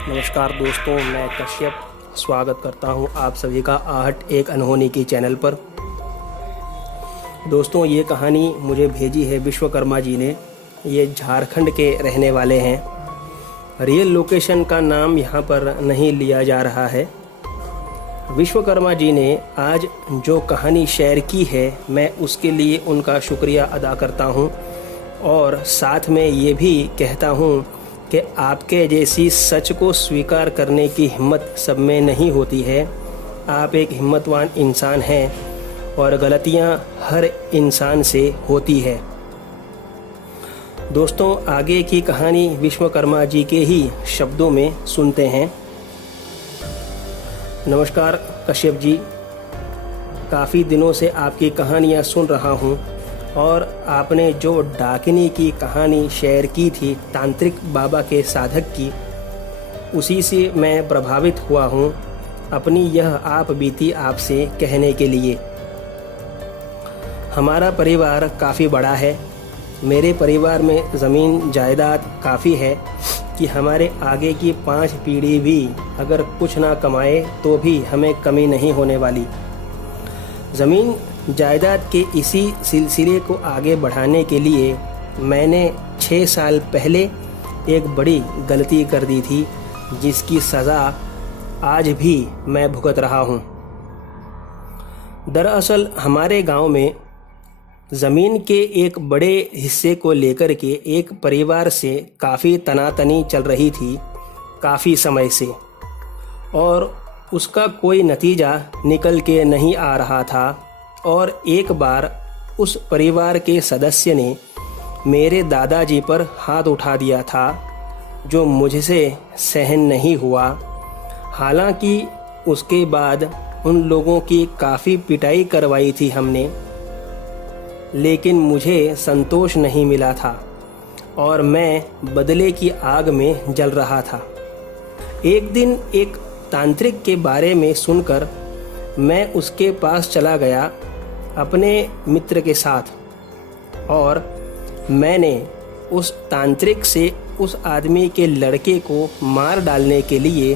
नमस्कार दोस्तों, मैं कश्यप स्वागत करता हूं आप सभी का आहट एक अनहोनी की चैनल पर। दोस्तों, ये कहानी मुझे भेजी है विश्वकर्मा जी ने। ये झारखंड के रहने वाले हैं। रियल लोकेशन का नाम यहाँ पर नहीं लिया जा रहा है। विश्वकर्मा जी ने आज जो कहानी शेयर की है, मैं उसके लिए उनका शुक्रिया अदा करता हूँ और साथ में ये भी कहता हूँ कि आपके जैसी सच को स्वीकार करने की हिम्मत सब में नहीं होती है। आप एक हिम्मतवान इंसान हैं और गलतियाँ हर इंसान से होती है। दोस्तों, आगे की कहानी विश्वकर्मा जी के ही शब्दों में सुनते हैं। नमस्कार कश्यप जी, काफ़ी दिनों से आपकी कहानियाँ सुन रहा हूँ और आपने जो डाकिनी की कहानी शेयर की थी तांत्रिक बाबा के साधक की, उसी से मैं प्रभावित हुआ हूँ अपनी यह आप बीती आपसे कहने के लिए। हमारा परिवार काफ़ी बड़ा है। मेरे परिवार में ज़मीन जायदाद काफ़ी है कि हमारे आगे की 5 पीढ़ी भी अगर कुछ ना कमाए तो भी हमें कमी नहीं होने वाली। ज़मीन जायदाद के इसी सिलसिले को आगे बढ़ाने के लिए मैंने 6 साल पहले एक बड़ी गलती कर दी थी, जिसकी सज़ा आज भी मैं भुगत रहा हूँ। दरअसल हमारे गांव में ज़मीन के एक बड़े हिस्से को लेकर के एक परिवार से काफ़ी तनातनी चल रही थी काफ़ी समय से, और उसका कोई नतीजा निकल के नहीं आ रहा था। और एक बार उस परिवार के सदस्य ने मेरे दादाजी पर हाथ उठा दिया था, जो मुझसे सहन नहीं हुआ। हालांकि उसके बाद उन लोगों की काफ़ी पिटाई करवाई थी हमने, लेकिन मुझे संतोष नहीं मिला था और मैं बदले की आग में जल रहा था। एक दिन एक तांत्रिक के बारे में सुनकर मैं उसके पास चला गया अपने मित्र के साथ, और मैंने उस तांत्रिक से उस आदमी के लड़के को मार डालने के लिए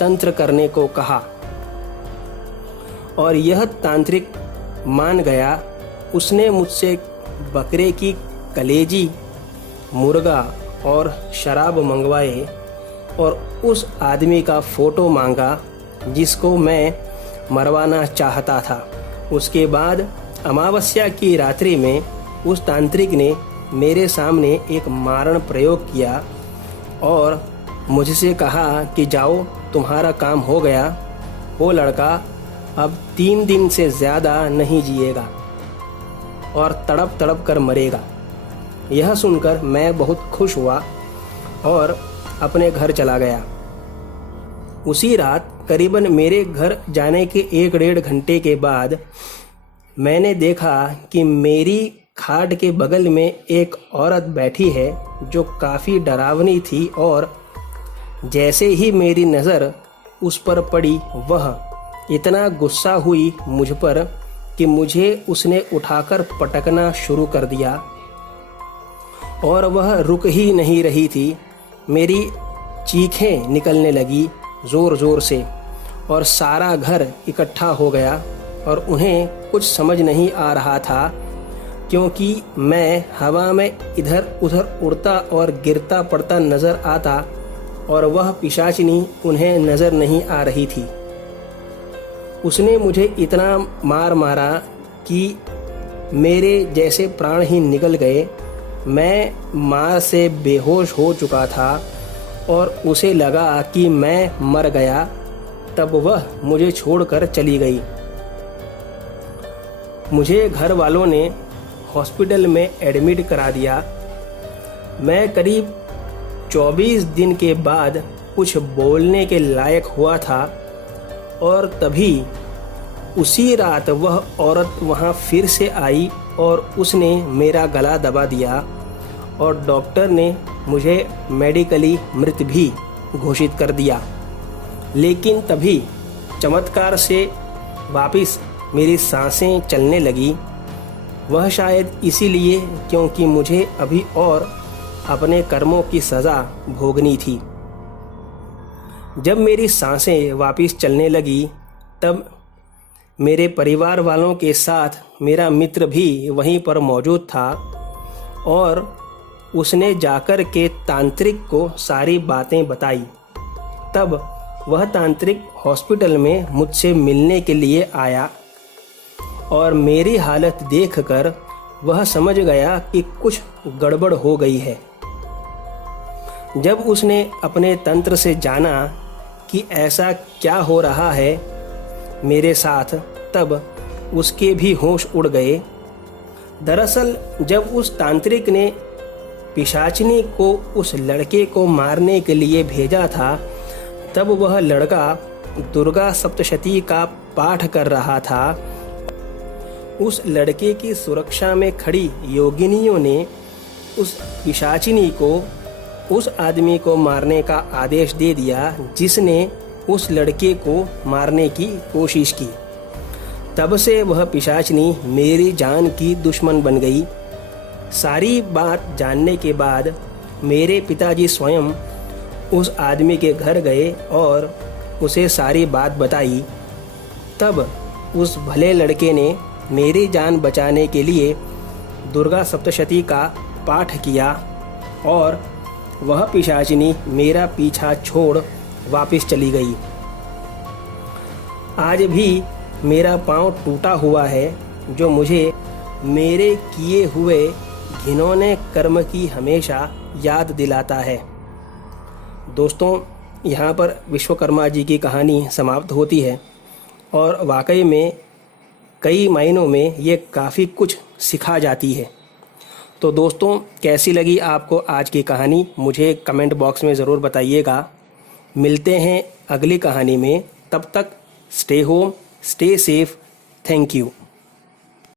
तंत्र करने को कहा, और यह तांत्रिक मान गया। उसने मुझसे बकरे की कलेजी, मुर्गा और शराब मंगवाए और उस आदमी का फ़ोटो मांगा जिसको मैं मरवाना चाहता था। उसके बाद अमावस्या की रात्रि में उस तांत्रिक ने मेरे सामने एक मारण प्रयोग किया और मुझसे कहा कि जाओ, तुम्हारा काम हो गया। वो लड़का अब 3 दिन से ज़्यादा नहीं जिएगा और तड़प तड़प कर मरेगा। यह सुनकर मैं बहुत खुश हुआ और अपने घर चला गया। उसी रात करीबन मेरे घर जाने के 1-1.5 घंटे के बाद मैंने देखा कि मेरी खाट के बगल में एक औरत बैठी है जो काफ़ी डरावनी थी, और जैसे ही मेरी नज़र उस पर पड़ी, वह इतना गुस्सा हुई मुझ पर कि मुझे उसने उठाकर पटकना शुरू कर दिया, और वह रुक ही नहीं रही थी। मेरी चीखें निकलने लगी ज़ोर ज़ोर से, और सारा घर इकट्ठा हो गया और उन्हें कुछ समझ नहीं आ रहा था, क्योंकि मैं हवा में इधर उधर उड़ता और गिरता पड़ता नज़र आता और वह पिशाचिनी उन्हें नज़र नहीं आ रही थी। उसने मुझे इतना मार मारा कि मेरे जैसे प्राण ही निकल गए। मैं मार से बेहोश हो चुका था और उसे लगा कि मैं मर गया। तब वह मुझे छोड़कर चली गई। मुझे घर वालों ने हॉस्पिटल में एडमिट करा दिया। मैं करीब 24 दिन के बाद कुछ बोलने के लायक हुआ था, और तभी उसी रात वह औरत वहाँ फिर से आई और उसने मेरा गला दबा दिया, और डॉक्टर ने मुझे मेडिकली मृत भी घोषित कर दिया। लेकिन तभी चमत्कार से वापस मेरी सांसें चलने लगी। वह शायद इसीलिए क्योंकि मुझे अभी और अपने कर्मों की सज़ा भोगनी थी। जब मेरी सांसें वापस चलने लगी तब मेरे परिवार वालों के साथ मेरा मित्र भी वहीं पर मौजूद था और उसने जाकर के तांत्रिक को सारी बातें बताई। तब वह तांत्रिक हॉस्पिटल में मुझसे मिलने के लिए आया और मेरी हालत देखकर वह समझ गया कि कुछ गड़बड़ हो गई है। जब उसने अपने तंत्र से जाना कि ऐसा क्या हो रहा है मेरे साथ, तब उसके भी होश उड़ गए। दरअसल जब उस तांत्रिक ने पिशाचिनी को उस लड़के को मारने के लिए भेजा था, तब वह लड़का दुर्गा सप्तशती का पाठ कर रहा था। उस लड़के की सुरक्षा में खड़ी योगिनियों ने उस पिशाचिनी को उस आदमी को मारने का आदेश दे दिया जिसने उस लड़के को मारने की कोशिश की। तब से वह पिशाचिनी मेरी जान की दुश्मन बन गई। सारी बात जानने के बाद मेरे पिताजी स्वयं उस आदमी के घर गए और उसे सारी बात बताई। तब उस भले लड़के ने मेरी जान बचाने के लिए दुर्गा सप्तशती का पाठ किया और वह पिशाचिनी मेरा पीछा छोड़ वापस चली गई। आज भी मेरा पांव टूटा हुआ है जो मुझे मेरे किए हुए घिनौने कर्म की हमेशा याद दिलाता है। दोस्तों, यहाँ पर विश्वकर्मा जी की कहानी समाप्त होती है और वाकई में कई मायनों में ये काफ़ी कुछ सिखा जाती है। तो दोस्तों, कैसी लगी आपको आज की कहानी मुझे कमेंट बॉक्स में ज़रूर बताइएगा। मिलते हैं अगली कहानी में, तब तक stay home, stay safe. Thank you.